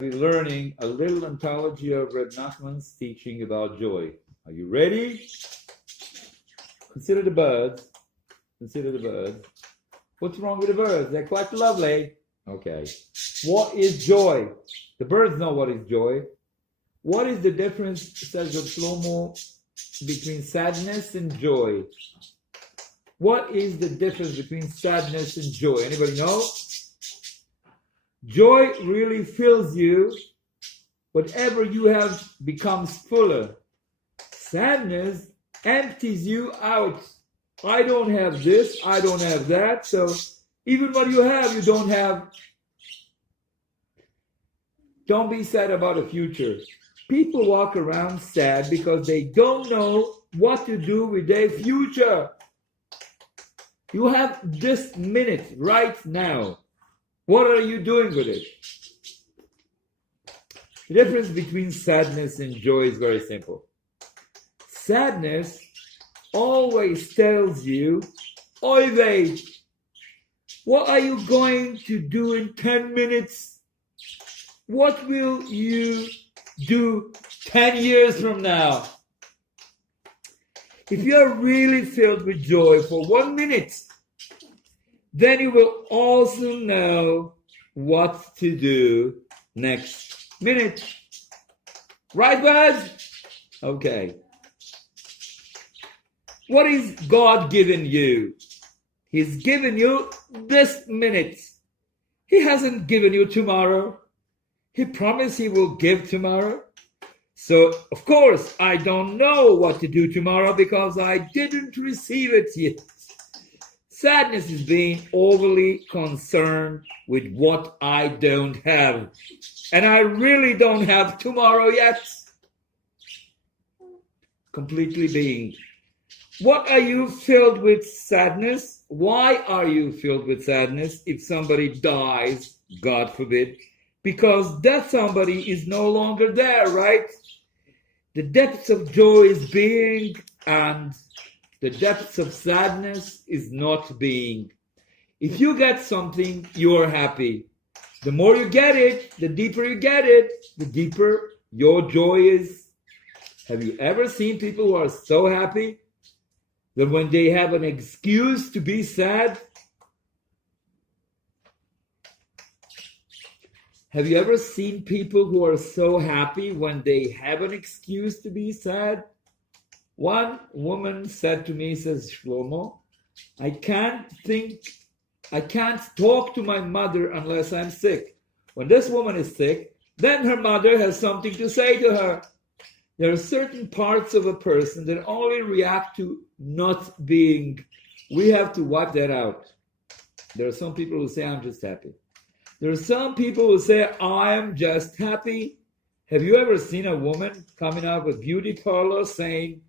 We're learning a little anthology of Reb Nachman's teaching about joy. Are you ready? Consider the birds. Consider the birds. What's wrong with the birds? They're quite lovely. Okay. What is joy? The birds know what is joy. What is the difference, says Reb Shlomo, between sadness and joy? What is the difference between sadness and joy? Anybody know? Joy really fills you. Whatever you have becomes fuller. Sadness empties you out. I don't have this, I don't have that, so even what you have, you don't have. Don't be sad about the future. People walk around sad because they don't know what to do with their future. You have this minute right now. What are you doing with it? The difference between sadness and joy is very simple. Sadness always tells you, oy vey, what are you going to do in 10 minutes? What will you do 10 years from now? If you are really filled with joy for 1 minute, then you will also know what to do next minute. Right, birds? Okay. What is God given you? He's given you this minute. He hasn't given you tomorrow. He promised he will give tomorrow. So, of course, I don't know what to do tomorrow because I didn't receive it yet. Sadness is being overly concerned with what I don't have. And I really don't have tomorrow yet. Completely being. What are you filled with sadness? Why are you filled with sadness if somebody dies, God forbid? Because that somebody is no longer there, right? The depths of joy is being, and the depths of sadness is not being. If you get something, you are happy. The more you get it, the deeper you get it, the deeper your joy is. Have you ever seen people who are so happy that when they have an excuse to be sad? Have you ever seen people who are so happy when they have an excuse to be sad? One woman said to me, says Shlomo, I can't talk to my mother unless I'm sick. When this woman is sick, then her mother has something to say to her. There are certain parts of a person that only react to not being. We have to wipe that out. There are some people who say, I'm just happy. There are some people who say, I am just happy. Have you ever seen a woman coming out of a beauty parlor saying,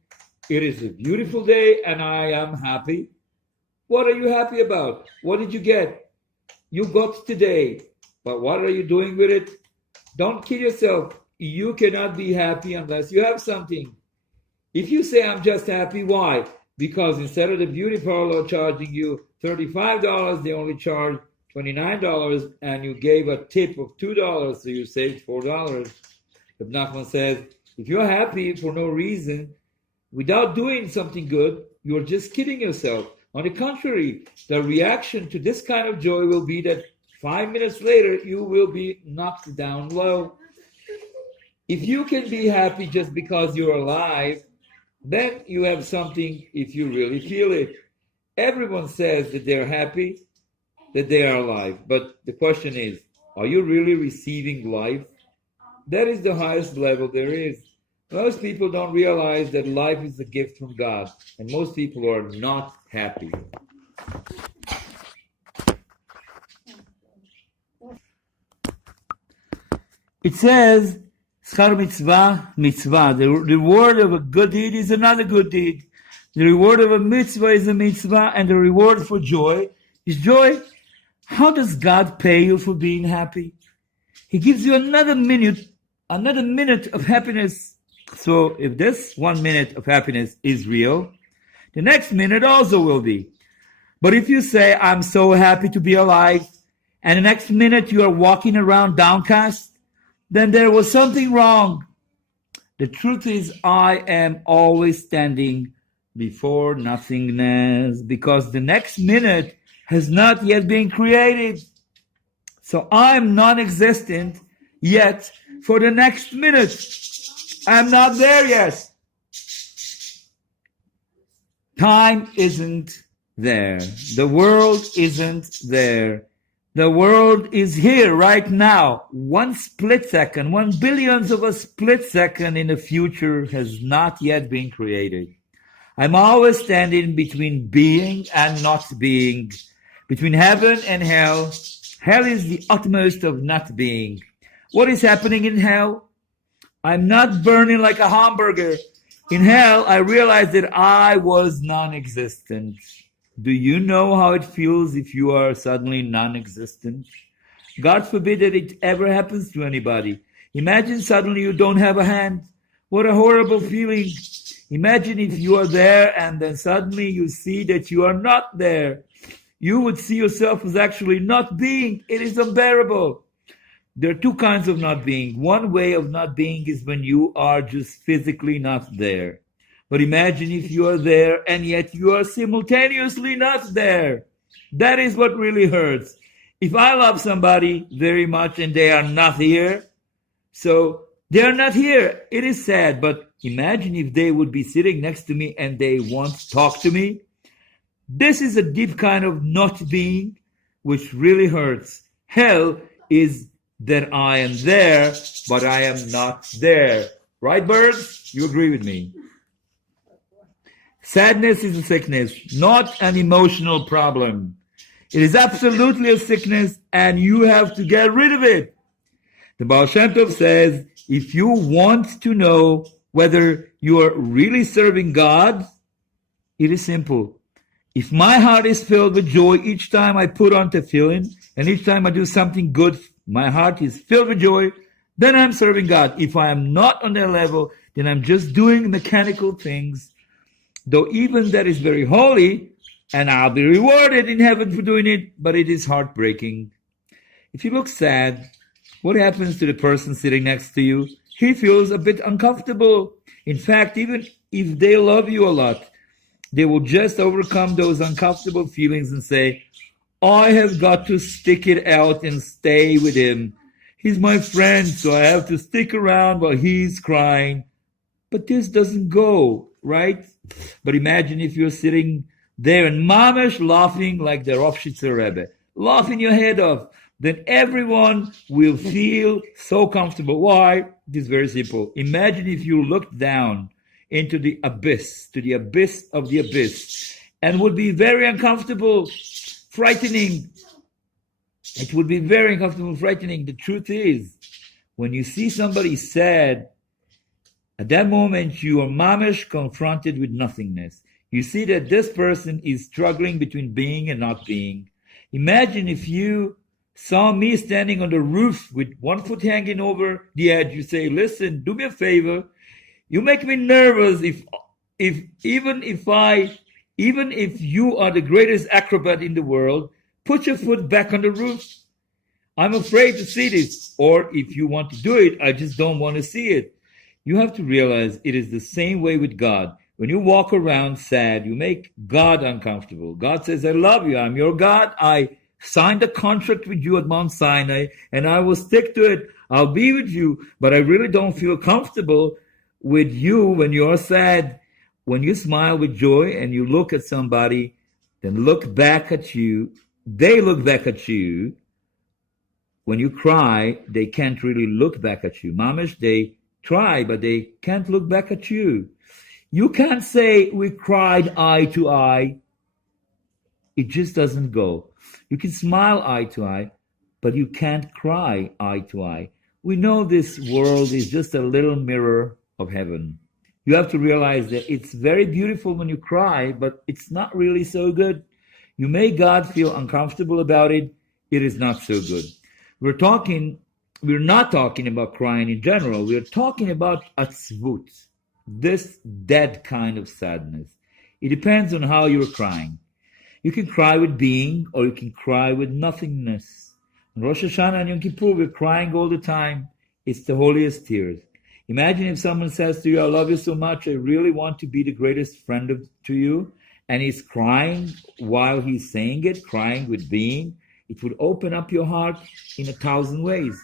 it is a beautiful day and I am happy? What are you happy about? What did you get? You got today, but what are you doing with it? Don't kid yourself. You cannot be happy unless you have something. If you say, I'm just happy, why? Because instead of the beauty parlor charging you $35, they only charge $29, and you gave a tip of $2, so you saved $4. Reb Nachman says, if you're happy for no reason, without doing something good, you're just kidding yourself. On the contrary, the reaction to this kind of joy will be that 5 minutes later, you will be knocked down low. If you can be happy just because you're alive, then you have something if you really feel it. Everyone says that they're happy, that they are alive. But the question is, are you really receiving life? That is the highest level there is. Most people don't realize that life is a gift from God, and most people are not happy. It says, Schar mitzvah, mitzvah. The reward of a good deed is another good deed. The reward of a mitzvah is a mitzvah, and the reward for joy is joy. How does God pay you for being happy? He gives you another minute of happiness. So if this 1 minute of happiness is real, the next minute also will be. But if you say, I'm so happy to be alive, and the next minute you are walking around downcast, then there was something wrong. The truth is, I am always standing before nothingness because the next minute has not yet been created. So I'm non-existent, yet for the next minute, I'm not there yet. Time isn't there. The world isn't there. The world is here right now. 1 split second, 1 billionth of a split second in the future has not yet been created. I'm always standing between being and not being, between heaven and hell. Hell is the utmost of not being. What is happening in hell? I'm not burning like a hamburger. In hell, I realized that I was non-existent. Do you know how it feels if you are suddenly non-existent? God forbid that it ever happens to anybody. Imagine suddenly you don't have a hand. What a horrible feeling. Imagine if you are there and then suddenly you see that you are not there. You would see yourself as actually not being. It is unbearable. There are 2 kinds of not being. One way of not being is when you are just physically not there. But imagine if you are there and yet you are simultaneously not there. That is what really hurts. If I love somebody very much and they are not here, so they are not here. It is sad, but imagine if they would be sitting next to me and they want to talk to me. This is a deep kind of not being, which really hurts. Hell is that I am there, but I am not there. Right, birds? You agree with me? Sadness is a sickness, not an emotional problem. It is absolutely a sickness, and you have to get rid of it. The Baal Shem Tov says, if you want to know whether you are really serving God, it is simple. If my heart is filled with joy each time I put on tefillin, and each time I do something good, my heart is filled with joy, then I'm serving God. If I am not on that level, then I'm just doing mechanical things, though even that is very holy, and I'll be rewarded in heaven for doing it, but it is heartbreaking. If you look sad, what happens to the person sitting next to you? He feels a bit uncomfortable. In fact, even if they love you a lot, they will just overcome those uncomfortable feelings and say, I have got to stick it out and stay with him. He's my friend, so I have to stick around while he's crying. But this doesn't go, right? But imagine if you're sitting there and mamash laughing like the Ropshitzer Rebbe, laughing your head off. Then everyone will feel so comfortable. Why? It is very simple. Imagine if you looked down into the abyss, to the abyss of the abyss, and would be very uncomfortable, frightening. It would be very uncomfortable, frightening. The truth is, when you see somebody sad, at that moment you are mamish confronted with nothingness. You see that this person is struggling between being and not being. Imagine if you saw me standing on the roof with 1 foot hanging over the edge. You say, listen, do me a favor. You make me nervous even if you are the greatest acrobat in the world, put your foot back on the roof. I'm afraid to see this. Or if you want to do it, I just don't want to see it. You have to realize it is the same way with God. When you walk around sad, you make God uncomfortable. God says, I love you. I'm your God. I signed a contract with you at Mount Sinai, and I will stick to it. I'll be with you, but I really don't feel comfortable with you when you're sad. When you smile with joy and you look at somebody, then look back at you. They look back at you. When you cry, they can't really look back at you. Mamish, they try, but they can't look back at you. You can't say we cried eye to eye. It just doesn't go. You can smile eye to eye, but you can't cry eye to eye. We know this world is just a little mirror of heaven. You have to realize that it's very beautiful when you cry, but it's not really so good. You make God feel uncomfortable about it. It is not so good. We're not talking about crying in general. We're talking about atzvut, this dead kind of sadness. It depends on how you're crying. You can cry with being, or you can cry with nothingness. On Rosh Hashanah and Yom Kippur, we're crying all the time. It's the holiest tears. Imagine if someone says to you, I love you so much, I really want to be the greatest friend to you, and he's crying while he's saying it, crying with being. It would open up your heart in 1,000 ways.